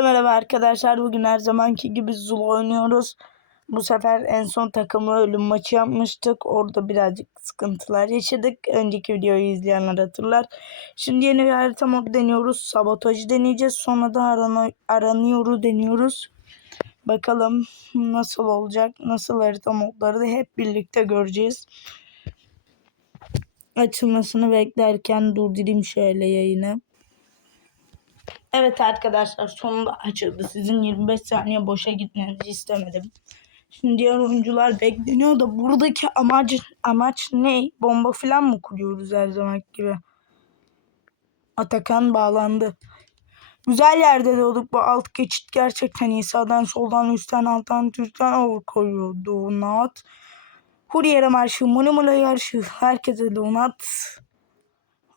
Merhaba arkadaşlar. Bugün her zamanki gibi Zula oynuyoruz. Bu sefer en son takımı ölüm maçı yapmıştık. Orada birazcık sıkıntılar yaşadık. Önceki videoyu izleyenler hatırlar. Şimdi yeni bir harita modu deniyoruz. Sabotajı deneyeceğiz. Sonra da arana, aranıyoru deniyoruz. Bakalım nasıl olacak. Nasıl harita modları da hep birlikte göreceğiz. Açılmasını beklerken durdurayım şöyle yayını. Evet arkadaşlar sonunda açıldı. Sizin 25 saniye boşa gitmenizi istemedim. Şimdi diğer oyuncular bekleniyor da buradaki amaç amaç ne? Bomba falan mı kuruyoruz her zaman gibi? Atakan bağlandı. Güzel yerde doğduk. Bu alt geçit gerçekten iyi. Sağdan soldan üstten alttan üstten over koyuyor. Donat. Huriyere marşı. Monimula yarışı. Herkese donat.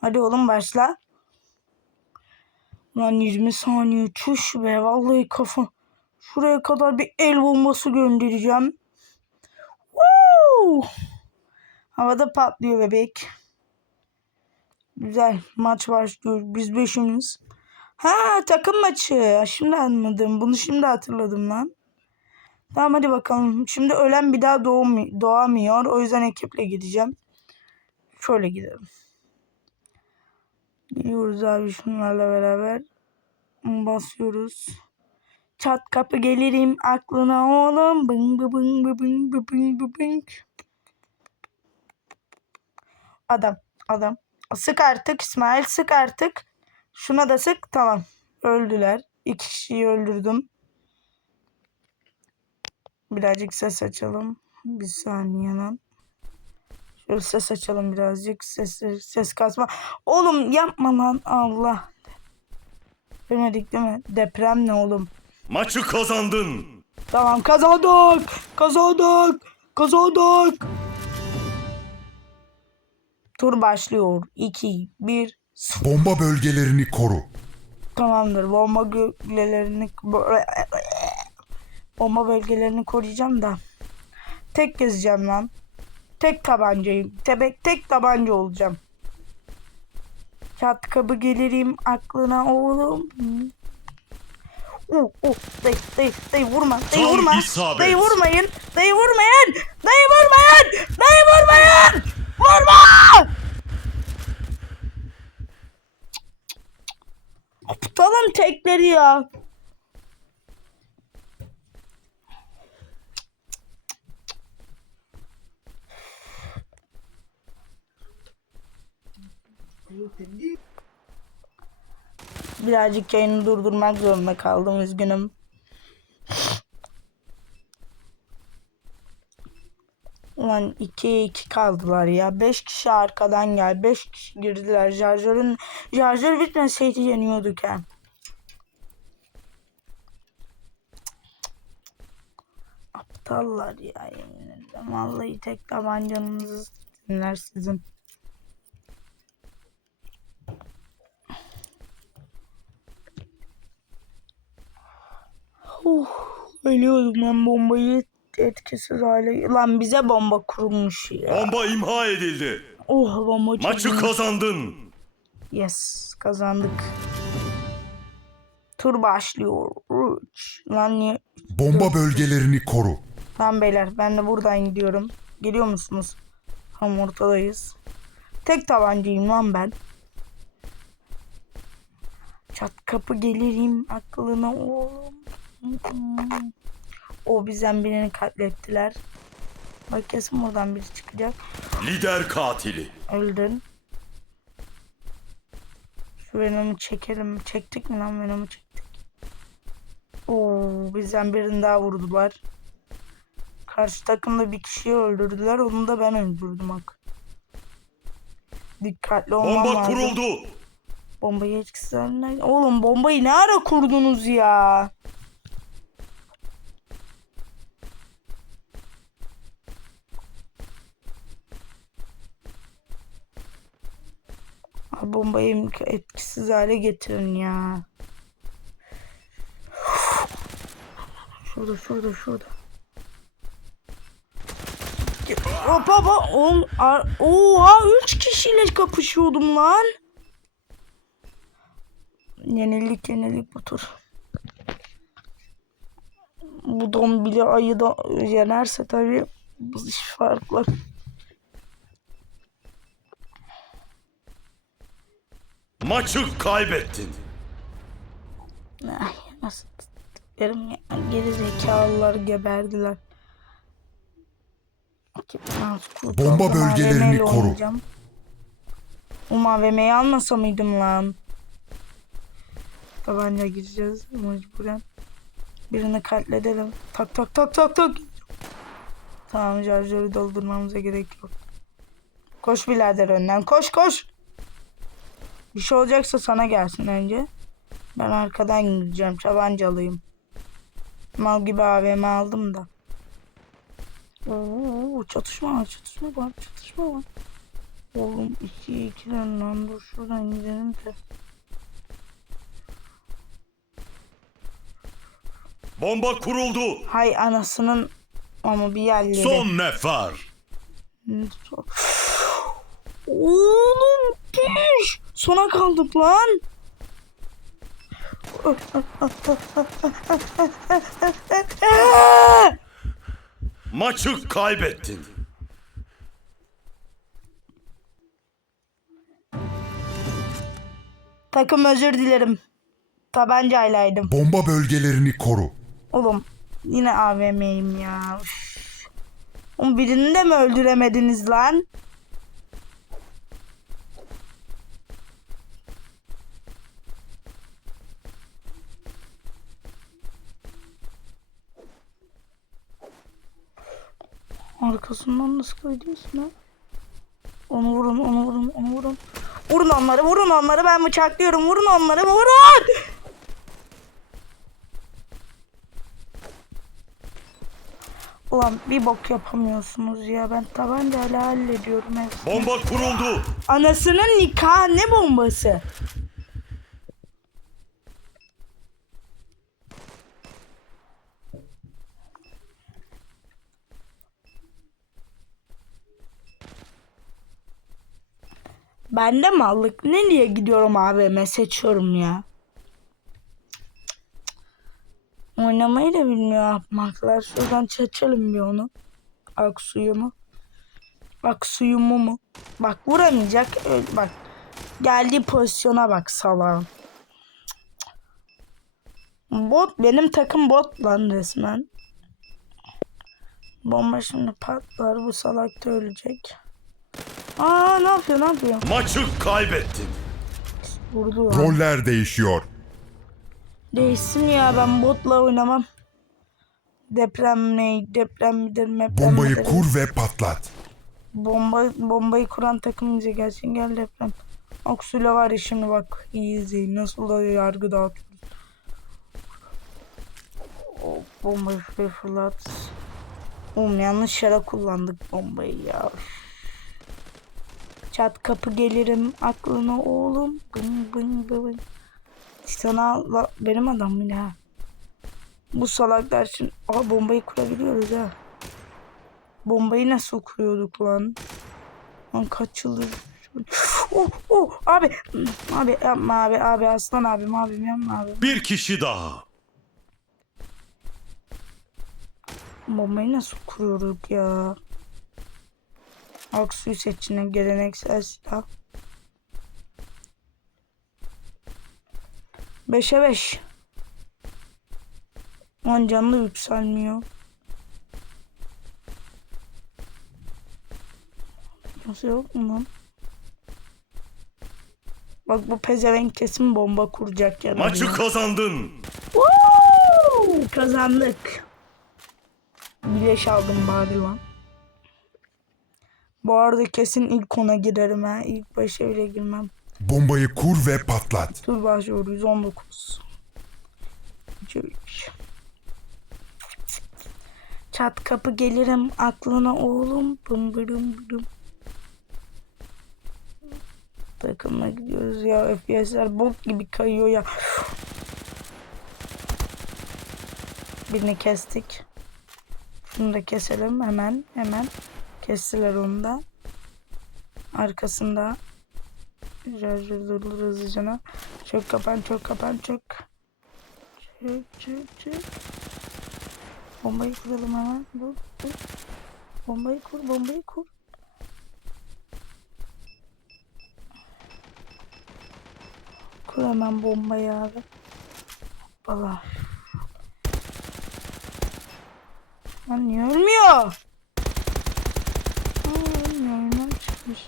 Hadi oğlum başla. Lan 20 saniye çüş be vallahi kafa. Şuraya kadar bir el bombası göndereceğim. Woo! Havada patlıyor bebek. Güzel maç başlıyor. Biz beşimiz. Ha takım maçı. Şimdi anladım. Bunu şimdi hatırladım lan. Tamam hadi bakalım. Şimdi ölen bir daha doğum, doğamıyor. O yüzden ekiple gideceğim. Şöyle gidelim. Gidiyoruz abi şunlarla beraber. Basıyoruz. Çat kapı gelirim aklına oğlum. Bing bing bing bing bing bing bing. Adam adam. Sık artık İsmail sık artık. Şuna da sık tamam. Öldüler. İki kişiyi öldürdüm. Birazcık ses açalım. Bir saniye lan. Şöyle ses açalım birazcık. Ses, ses kasma. Oğlum yapma lan Allah. Demedik değil mi? Deprem ne oğlum? Maçı kazandın. Tamam kazandık. Kazandık. Kazandık. Tur başlıyor. 2, 1, Bomba bölgelerini koru. Tamamdır. Bomba bölgelerini bomba bölgelerini koruyacağım da. Tek gezeceğim lan. Tek tabancayım. Tebek tek tabanca olacağım. Çat kapı gelirim aklına oğlum. Uh, uh, dayı, dayı, dayı vurma, dayı vurma. Dayı vurmayın, dayı vurmayın, dayı vurmayın, dayı vurmayın. Vurma! Aptalın tekleri ya. Birazcık yayını durdurmak zorunda kaldım üzgünüm. Ulan 2'ye 2 kaldılar ya. 5 kişi arkadan gel. 5 kişi girdiler. Şarjörün şarjör bitmeseydi yeniyorduk ha. Aptallar ya yemin ederim. Vallahi tek tabancanızı dinler sizin. Uh, ölüyordum ben bombayı etkisiz hale. Lan bize bomba kurmuş ya. Bomba imha edildi. Oh bomba Maçı çekilmiş. kazandın. Yes kazandık. Tur başlıyor. Üç. Lan niye? Bomba bölgelerini koru. Lan beyler ben de buradan gidiyorum. Geliyor musunuz? Tam ortadayız. Tek tabancayım lan ben. Çat kapı gelirim aklına oğlum. O bizden birini katlettiler. Bak kesin buradan biri çıkacak. Lider katili. Öldün. Şu Venom'u çekelim. Çektik mi lan Venom'u çektik. Oo, bizden birini daha vurdular. Karşı takımda bir kişiyi öldürdüler. Onu da ben öldürdüm bak. Dikkatli olmam Bomba lazım. kuruldu. Bombayı etkisiz haline- Oğlum bombayı ne ara kurdunuz ya? Bombayı etkisiz hale getirin ya. Şurada şurada şurada. Hop hop ar- Oha 3 kişiyle kapışıyordum lan. Yenildik yenildik bu tur. bu dombili ayı da yenerse tabii bu iş farklı. Maçı kaybettin. Ay, nasıl derim ya geri zekalılar geberdiler. Bomba bölgelerini koru. oynayacağım. Um AVM'yi almasa mıydım lan? Tabanca gireceğiz mecburen. Birini katledelim. Tak tak tak tak tak. Tamam şarjörü doldurmamıza gerek yok. Koş birader önden koş koş. Bir şey olacaksa sana gelsin önce. Ben arkadan gideceğim. Tabancalıyım. Mal gibi AVM aldım da. Oo, çatışma var, çatışma var, çatışma var. Oğlum iki ikiden lan dur şuradan gidelim de. Bomba kuruldu. Hay anasının ama bir yerleri. Son nefer. Oğlum piş. Sona kaldık lan. Maçı kaybettin. Takım özür dilerim. Tabancaylaydım. Bomba bölgelerini koru. Oğlum yine AVM'yim ya. Üf. Oğlum birini de mi öldüremediniz lan? Arkasından nasıl kaydıyorsun ha? Onu vurun, onu vurun, onu vurun. Vurun onları, vurun onları. Ben bıçaklıyorum. Vurun onları, vurun! Ulan bir bok yapamıyorsunuz ya. Ben tabancayla hallediyorum hepsini. Bomba kuruldu. Anasının nikahı ne bombası? Ben de mallık. Nereye gidiyorum AVM seçiyorum ya. Oynamayı da bilmiyor ahmaklar. Şuradan çeçelim bir onu. Aksuyumu. Aksuyumu mu? Bak vuramayacak. Öyle bak. Geldiği pozisyona bak salağım. Bot benim takım bot lan resmen. Bomba şimdi patlar bu salak da ölecek. Aa ne yapıyor ne yapıyor? Maçı kaybettin. Vurdu lan. Roller değişiyor. Değişsin ya ben botla oynamam. Deprem ne? Deprem midir? Meprem Bombayı midir? kur ve patlat. Bomba, bombayı kuran takım bize gelsin gel deprem. Aksuyla var ya şimdi bak iyi izleyin nasıl da yargı dağıtıyoruz. O bombayı fırlat. Oğlum yanlış yere kullandık bombayı ya. Üf. Çat kapı gelirim aklına oğlum. Bın bın bın. Sana benim adamım ya. Bu salaklar için Aa, bombayı kurabiliyoruz ha. Bombayı nasıl kuruyorduk lan? Lan kaç yıldır Oh oh abi abi yapma abi abi aslan abim abim yapma abi. Bir kişi daha. Bombayı nasıl kuruyorduk ya? Aksuyu seçine geleneksel silah. 5'e 5. 10 canlı yükselmiyor. Nasıl yok mu lan? Bak bu pezevenk kesin bomba kuracak ya. Maçı kazandın. Woo! Kazandık. Bileş aldım bari lan. Bu arada kesin ilk ona girerim ha. İlk başa bile girmem. Bombayı kur ve patlat. Tur başlıyor 119. 3. Çat kapı gelirim aklına oğlum. Bım bırım bırım. Takımla gidiyoruz ya. FPS'ler bok gibi kayıyor ya. Birini kestik. Şunu da keselim hemen hemen. Kestiler onu da. Arkasında Şarjör durdur hızlıcana. Çok kapan çok kapan çok. Çık çık çık. Bombayı kuralım hemen. Dur, dur. Bombayı kur, bombayı kur. Kur hemen bombayı abi. Baba. Lan niye ölmüyor? Oyundan çıkmış.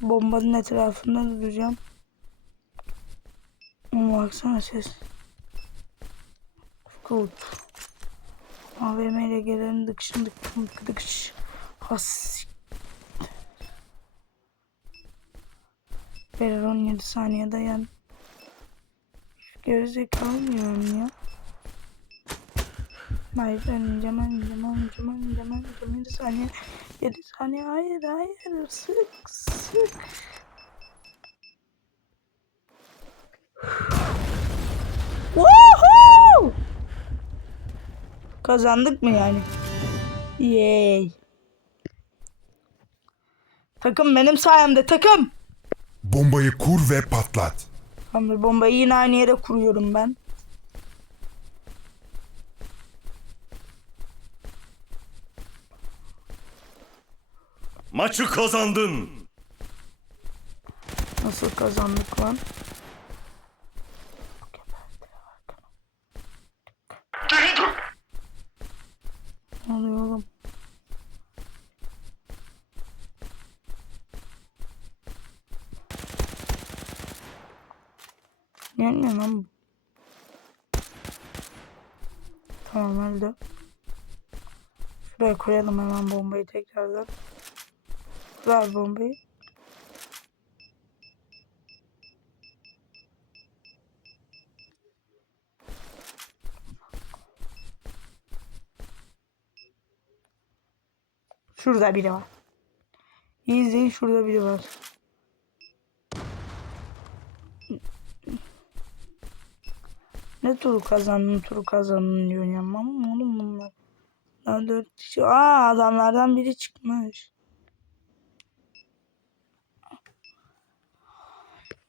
Bombanın etrafında duracağım. Ama baksana ses. Good. AVM ile gelen dıkşın dıkşın dıkş. Has. Verir 17 saniye dayan. Gerizekalı mıyım ya? Hayır önleyeceğim önleyeceğim önleyeceğim önleyeceğim önleyeceğim 7 saniye 7 saniye hayır hayır sık sık Woohoo! Kazandık mı yani? Yay. Takım benim sayemde takım. Bombayı kur ve patlat. Tamamdır bombayı yine aynı yere kuruyorum ben. Maçı kazandın. Nasıl kazandık lan? Ne oluyor oğlum? Gelmiyor lan. Tamam öldü. Şuraya koyalım hemen bombayı tekrardan. Ver bombayı. Şurada biri var. İyi izleyin şurada biri var. Ne turu kazandın turu kazandın diyor ya. Ama oğlum bunlar. Daha dört kişi. Aa adamlardan biri çıkmış.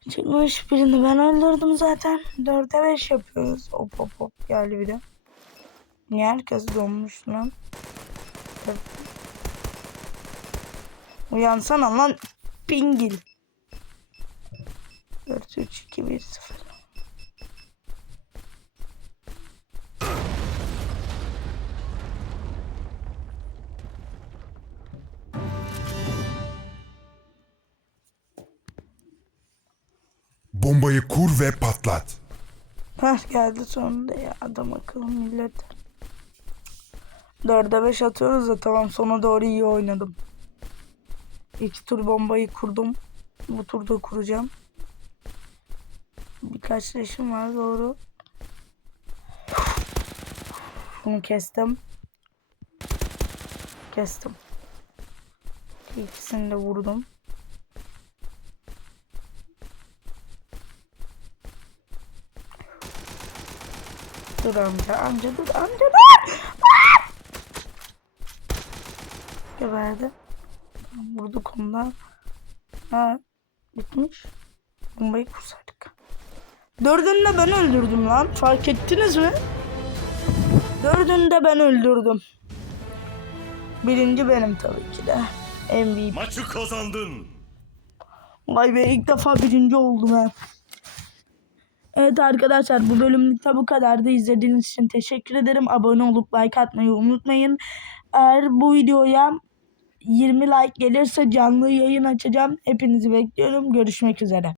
Çıkmış birini ben öldürdüm zaten. Dörde beş yapıyoruz. Hop hop hop geldi biri. Niye herkes donmuş lan? Uyansana lan pingil. 4 3 2 1 0. Bombayı kur ve patlat. Heh geldi sonunda ya adam akıllı millet. 4'e 5 atıyoruz da tamam sona doğru iyi oynadım. İki tur bombayı kurdum. Bu turda kuracağım. Birkaç leşim var doğru. Bunu kestim. Kestim. İkisini de vurdum. Dur amca, amca dur, amca dur! Aa! Geberdi. Vurduk ondan. Ha, bitmiş. Bombayı kursaydık. Dördünü de ben öldürdüm lan. Fark ettiniz mi? Dördünü de ben öldürdüm. Birinci benim tabii ki de. MVP. Maçı kazandın. Vay be ilk defa birinci oldum ha. Evet arkadaşlar bu bölümlük de bu kadardı. İzlediğiniz için teşekkür ederim. Abone olup like atmayı unutmayın. Eğer bu videoya 20 like gelirse canlı yayın açacağım. Hepinizi bekliyorum. Görüşmek üzere.